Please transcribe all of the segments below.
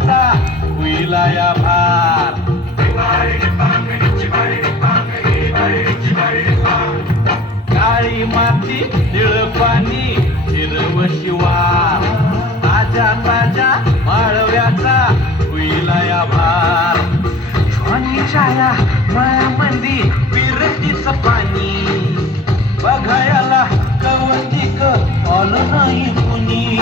मळ्याचा हुईला या भार काळी माती निळ पाणी हिरव शिवार ताज्या ताज्या माळव्याचा हुईला या भार ज्वानीच्या या मळ्यामंदी विरतीचं पाणी बघायला कवतिक आलं नाही कुणी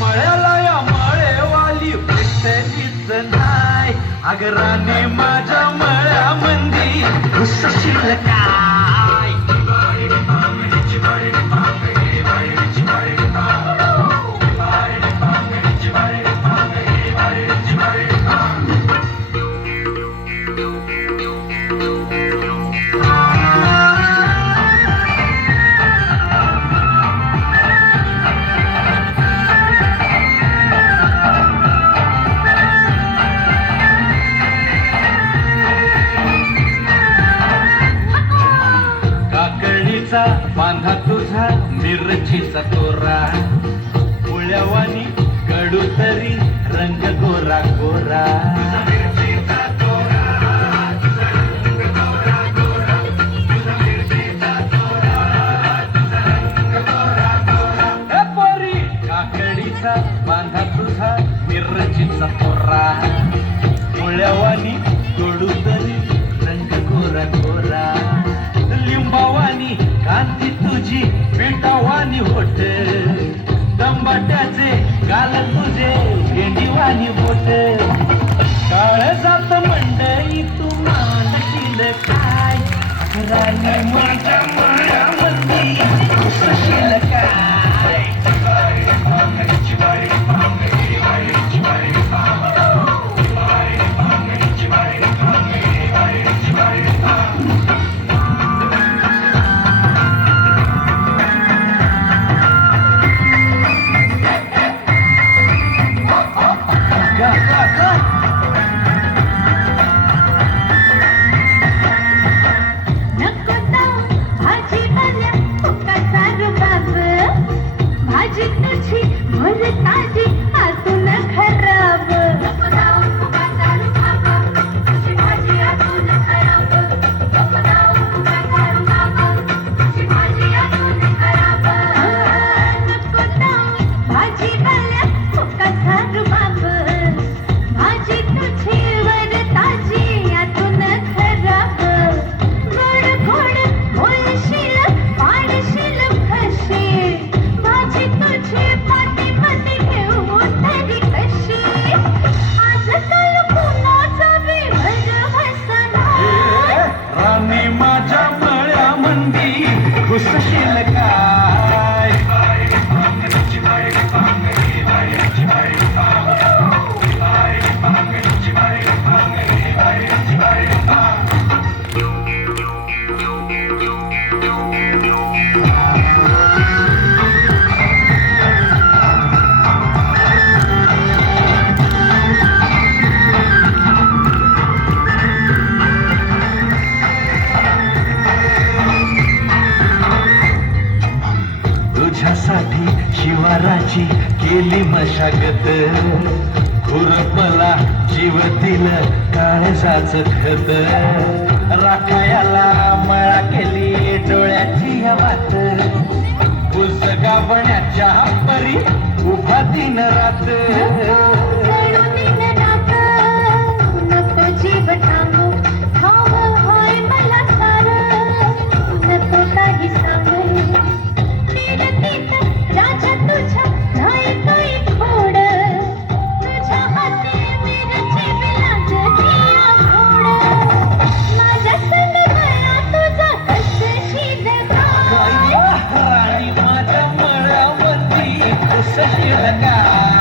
मळ्याला या मळेवाली भेटलीच नाही अगराने माझ्या मळ्यामंदी घुसशील काय बांधा तुझा मिरचीचा तोरा मुळ्यावानी कडू तरी रंग गोरा गोरा परी काकडीचा बांधा तुझा मिरचीचा तोरा मुळ्यावानी कडू तरी रंग गोरा गोरा लिंबावानी कांती तुझी पेटावानी होट तंबाट्याचे गाल तुझे भेंडीवानी बोट काळ जात मंडई तू मानशील काय राणी माझ्या मळ्यामंदी घुसशील काय घुसशील काय तुझ्यासाठी शिवाराची केली मशागत खुरपला जीव दिलं काळजाच खत राखायला मळा केली डोळ्याची वात गाबण्याच्या परी उभा दिन रात राणी माझ्या मळ्यामध्ये घुसशील काय